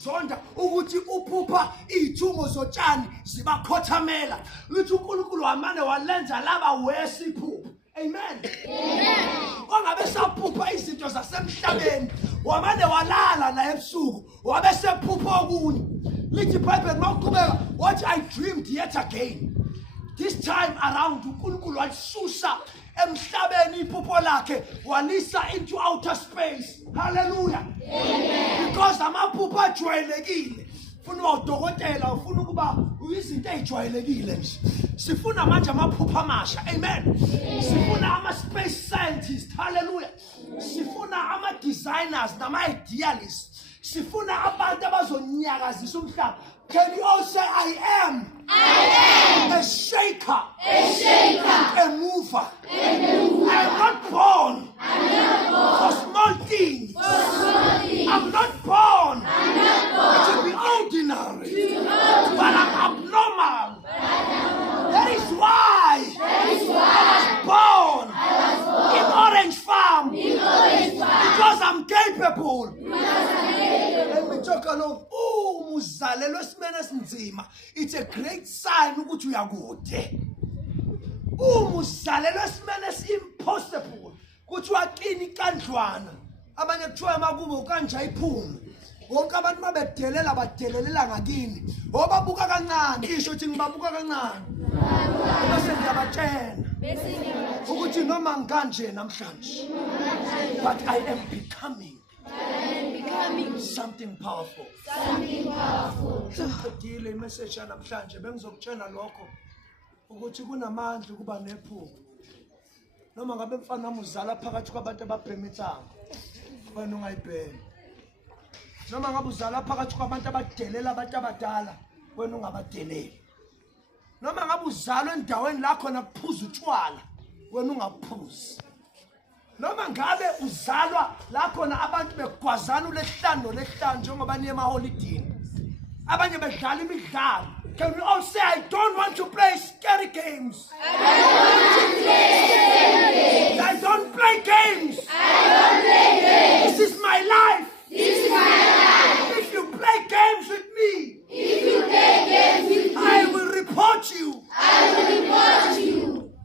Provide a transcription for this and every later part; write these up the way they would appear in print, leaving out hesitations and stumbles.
zonda ukuthi uphupha izithumo zotshani zibakhothamela lithi uNkulunkulu wamane walenza laba wesiphupho. Amen. Ongabe saphupha izinto zasemhlabeni wamane walala la ebusuku wabe sephupha okunye. Lithi iBhayibheli mawuqhubeka what I dreamed yet again. This time around uNkulunkulu walisusa emhlabeni iphupho lakhe walisa into outer space. Hallelujah. Amen. Because amaphupho ajwayelekile ufuna udokotela ufuna ukuba izinto ezijwayelekile nje sifuna manje amaphupho amasha. Amen. Sifuna ama space scientists. Hallelujah. Sifuna ama designers nama idealists. Sifuna abantu abazonyakazisa umhlaba. Can you all say I am? I am a shaker, a mover. I am not born for small things. I'm not born to be ordinary, but I'm abnormal. That is why I was born in Orange Farm, because I'm capable. Let me talk along. Uzalelwe esimene esinzima. It's a great sign ukuthi uyakude. Uzalelwe esimene esimpossible ukuthi waqina ikandlwana. Abanye kuthiwa emakubo ukanja iphungu. Wonke abantu mabedelela badelelela ngakini. Obabuka kancane isho ukuthi ngibabuka kancane. Bese ngiyabatshena ukuthi noma ngikanje namhlanje, but I am becoming something powerful. Ngidile imessage namhlanje bengizokutshela lokho ukuthi kunamandla ukuba nephupho. Noma ngabe mfana nami uzala phakathi kwabantu ababhemithanga wena ungayibhemi. Noma ngabe uzala phakathi kwabantu abadelela abantu abadala wena ungabadeleli. Noma ngabe uzalwa endaweni la khona kuphuza utshwala wena ungaphuzi. Noma ngabe uzalwa la khona abantu begwazana ulehlano njengoba niye emaholidini. Abanye bedlala imidlalo. Can we all say I don't want to play scary games? I don't play games. This is my life. If you play games with me, I will report you.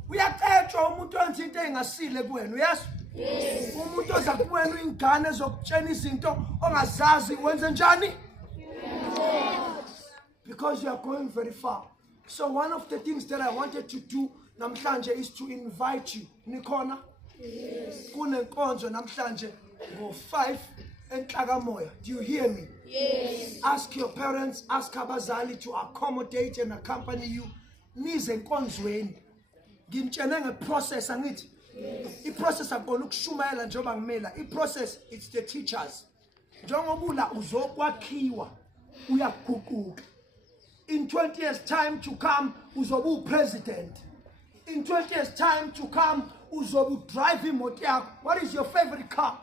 Uyaqedwa umuntu wenza into engasile kuwena, uyazi? Umuntu oza kuwena ingane ezokutshena izinto ongazazi wenze njani? Because you are going very far. So one of the things that I wanted to do namhlanje is to invite you. Nikhona? Yes. Kunenkonzo namhlanje ngo-5 eNhlakamoya. Do you hear me? Yes. Ask your parents, ask abazali to accommodate and accompany you. Nize enkonzweni. Ngimtshene ngeprocess angithi. I-process akona ukushumayela njengoba ngimela. I-process it's the teachers. Njengobula uzokwakhiwa uyaguquka. In 20 years time to come uzobu president. In 20 years time to come uzobu drive imoto yakho. What is your favorite car?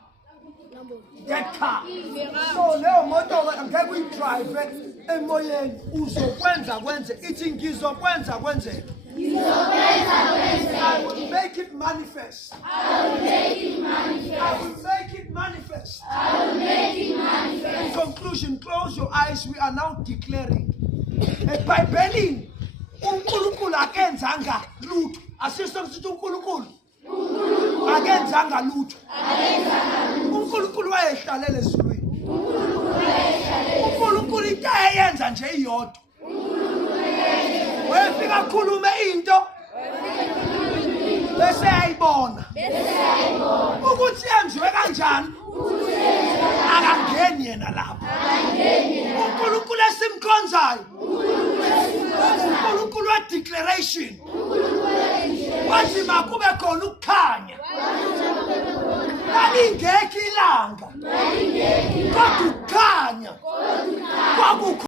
That car. So leo moto angeke uyidrive emoyeni uzokwenza kwenze ithi ngizokwenza kwenzeke. I will make it manifest. In conclusion, close your eyes. We are now declaring. eBhayibhelini uNkulunkulu akenzanga lutho. Asisho ukuthi uNkulunkulu akenzanga lutho. uNkulunkulu wayehlalele ezulwini. uNkulunkulu into ayenza nje iyodwa. Wefika khulume into bese ayibona ukuthi yenziwe kanjani. Akangeni yena lapha. uNkulunkulu esimkhonzayo uNkulunkulu we-declaration wathi makube khona ukukhanya. Lalingekho ilanga kodwa ukukhanya kwakukho.